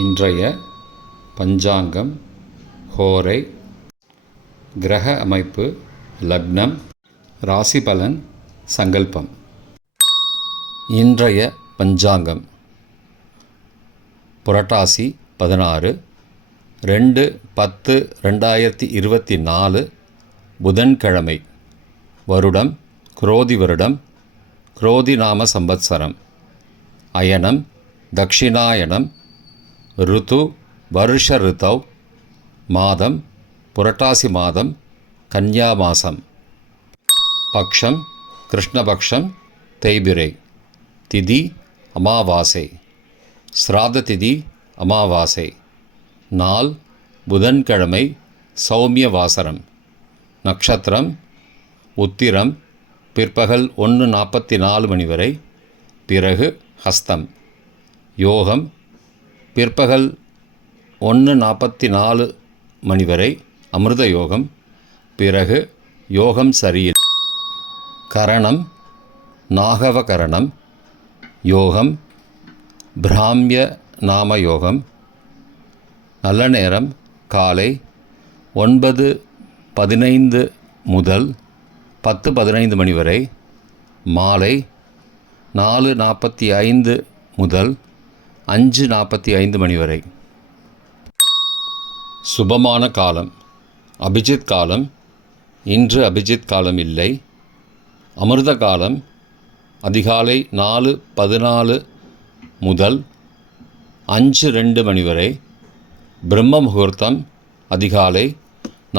இன்றைய பஞ்சாங்கம், ஹோரை, கிரக அமைப்பு, லக்னம், ராசி பலன், சங்கல்பம். இன்றைய பஞ்சாங்கம் புரட்டாசி 16 2/10/2024 புதன்கிழமை. வருடம் குரோதி வருடம், குரோதி நாம சம்பத்சரம். அயனம் தக்ஷிணாயனம். ருத்து வருஷ ருத்தவ். மாதம் புரட்டாசி மாதம், கன்யா மாசம். பக்ஷம் கிருஷ்ணபக்ஷம், தேய்பிரை. திதி அமாவாசை. ஸ்ராத திதி அமாவாசை. நாள் புதன்கிழமை, சௌமிய வாசரம். நட்சத்திரம் உத்திரம், பிற்பகல் 1:44 மணி வரை, பிறகு ஹஸ்தம். யோகம் பிற்பகல் 1:44 மணி வரை அமிர்த யோகம், பிறகு யோகம் சரியில்லை. கரணம் நாகவ கரணம். யோகம் பிராமிய நாம யோகம். நல்ல நேரம் காலை 9:15 முதல் 10:15 மணி வரை, மாலை 4:45 முதல் 5:45 மணி வரை. சுபமான காலம் அபிஜித் காலம். இன்று அபிஜித் காலம் இல்லை. அமிர்த காலம் அதிகாலை 4:14 முதல் 5:02 மணி வரை. பிரம்ம முகூர்த்தம் அதிகாலை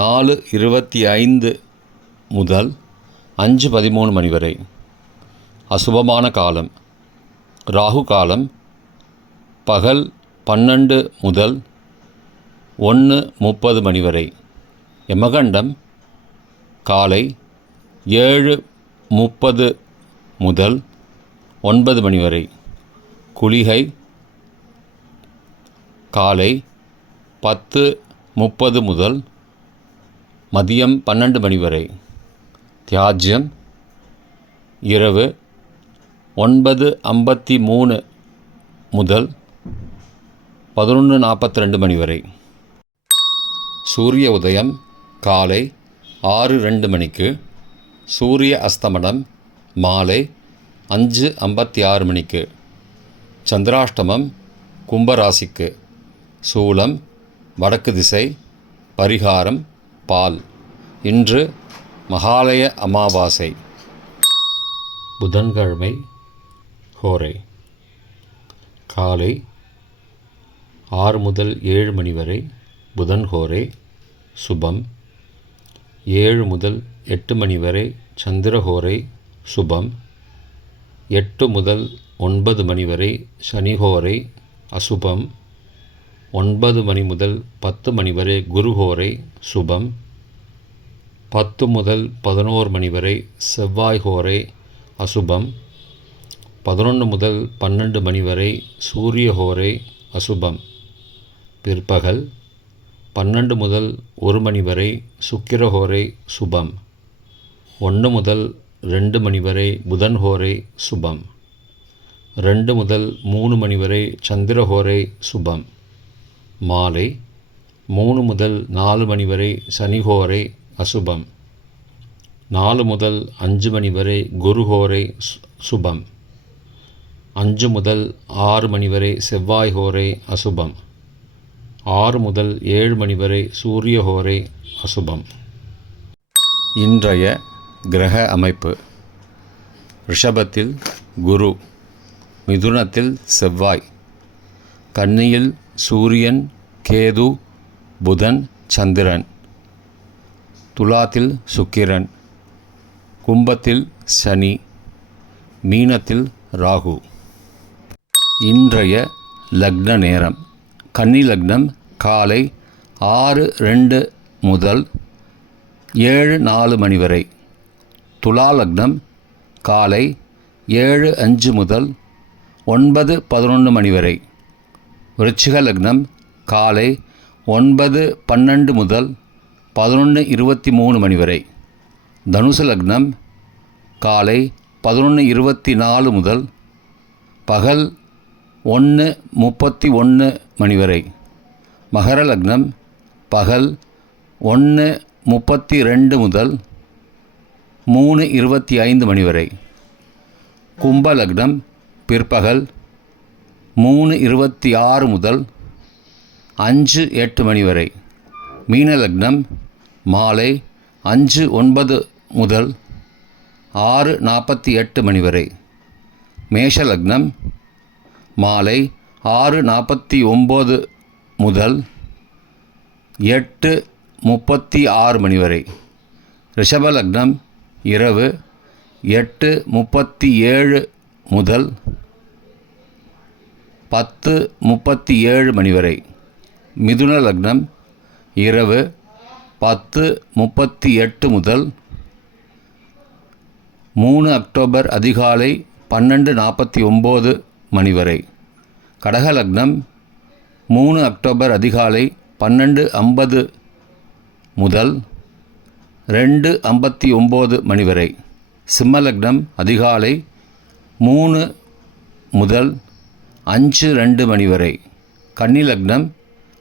4:25 முதல் 5:13 மணி வரை. அசுபமான காலம் ராகு காலம் பகல் 12 முதல் 1:30 மணி வரை. யமகண்டம் காலை 7:30 முதல் 9 மணி வரை. குளிகை காலை 10:30 முதல் மதியம் 12 மணி வரை. தியாஜ்யம் இரவு 9:53 முதல் 11:42 மணி வரை. சூரிய உதயம் காலை 6:02 மணிக்கு. சூரிய அஸ்தமனம் மாலை 5:56 மணிக்கு. சந்திராஷ்டமம் கும்பராசிக்கு. சூலம் வடக்கு திசை. பரிகாரம் பால். இன்று மகாலய அமாவாசை. புதன்கிழமை ஹோரை காலை 6 முதல் 7 மணி வரை புதன் ஹோரை சுபம். 7 முதல் 8 மணி வரை சந்திரஹோரை சுபம். 8 முதல் 9 மணி வரை சனிஹோரை அசுபம். 9 மணி முதல் 10 மணி வரை குருஹோரை சுபம். 10 முதல் 11 மணி வரை செவ்வாய் ஹோரை அசுபம். 11 முதல் 12 மணி வரை சூரிய ஹோரை அசுபம். பிற்பகல் 12 முதல் 1 மணி வரை சுக்கிரஹோரை சுபம். 1 முதல் 2 மணி வரை புதன் ஹோரை சுபம். 2 முதல் 3 மணி வரை சந்திரஹோரை சுபம். மாலை 3 முதல் 4 மணி வரை சனிஹோரை அசுபம். 4 முதல் 5 மணி வரை குருஹோரை சுபம். 5 முதல் 6 மணி வரை செவ்வாய் ஹோரை அசுபம். 6 முதல் 7 மணி வரை சூரிய ஹோரை அசுபம். இன்றைய கிரக அமைப்பு. ரிஷபத்தில் குரு, மிதுனத்தில் செவ்வாய், கன்னியில் சூரியன், கேது, புதன், சந்திரன், துலாத்தில் சுக்கிரன், கும்பத்தில் சனி, மீனத்தில் ராகு. இன்றைய லக்ன நேரம். கன்னி லக்னம் காலை 6:02 முதல் 7:04 மணி வரை. துலா லக்னம் காலை 7:05 முதல் 9:11 மணி வரை. விருச்சிக லக்னம் காலை 9:12 முதல் 11:23 மணி வரை. தனுசு லக்னம் காலை 11:24 முதல் பகல் 1:31 மணி வரை. மகர லக்னம் பகல் 1:32 முதல் 3:25 மணி வரை. கும்ப லக்னம் பிற்பகல் 3:26 முதல் 5:08 மணி வரை. மீன லக்னம் மாலை 5:09 முதல் 6:48 மணி வரை. மேஷ லக்னம் மாலை 6:49 முதல் 8:36 மணி வரை. ரிஷப லக்னம் இரவு 8:37 முதல் 10:37 மணி வரை. மிதுன லக்னம் இரவு 10:38 முதல் 3 அக்டோபர் அதிகாலை 12:49 மணி வரை. கடக லக்னம் 3 அக்டோபர் அதிகாலை 12:50 முதல் 2:59 மணி வரை. சிம்ம லக்னம் அதிகாலை 3 முதல் 5:02 மணி வரை. கன்னி லக்னம்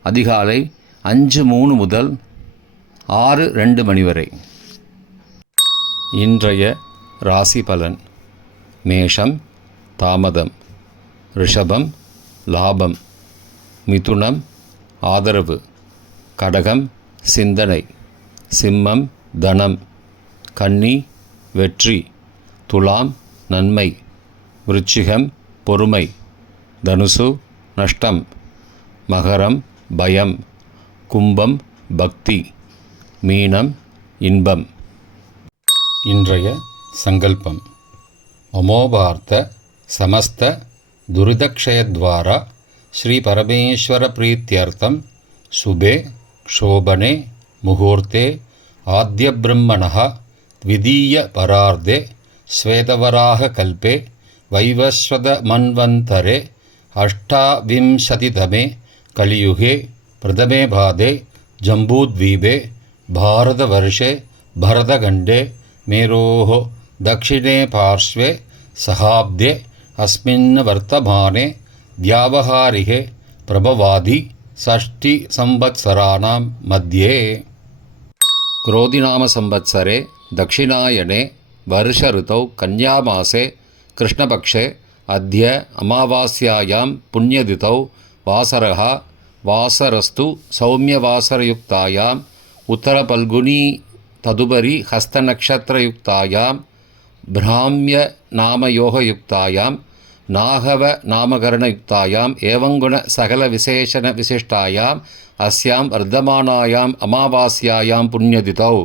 அதிகாலை 5:03 முதல் 6:02 மணி வரை. இன்றைய ராசி பலன். மேஷம் தாமதம், ரிஷபம் லாபம், மிதுனம் ஆதரவு, கடகம் சிந்தனை, சிம்மம் தனம், கன்னி வெற்றி, துலாம் நன்மை, விருச்சிகம் பொறுமை, தனுசு நஷ்டம், மகரம் பயம், கும்பம் பக்தி, மீனம் இன்பம். இன்றைய சங்கல்பம். அமோபார்த்த சமஸ்த துரிதக்ஷயத்வாரா ஸ்ரீ பரமேஸ்வர பிரீத்யர்த்தம் சுபே க்ஷோபனே முகூர்த்தே ஆத்ய பிரம்மணः த்விதீய பரார்த்தே ஸ்வேதவராக கல்பே வைவஸ்வத மன்வந்தரே அஷ்டாவிம்சதிதமே கலியுகே பிரதமே பாதே ஜம்பூத்வீபே பாரதவர்ஷே பரதகண்டே மேரோः दक्षिणे पार्श्वे सहाब्दे अस्मिन् वर्तमाने व्यावहारिके प्रभवादि षष्टिसंवत्सराणां मध्ये क्रोधिनाम संवत्सरे दक्षिणायने वर्षऋतौ कन्यामासे कृष्णपक्षे अद्य अमावास्यायां पुण्यतिथौ वासरः वासरस्तु सौम्यवासरयुक्तायाम् उत्तरफल्गुनी तदुपरि हस्तनक्षत्रयुक्तायां ब्राह्म्य नामयोगयुक्तायां नागव नामकरणयुक्तायाम् एवं गुण सकल विशेषण विशिष्टायाम् अस्यां वर्धमानायाम् अमावास्यायां पुण्यतिथौ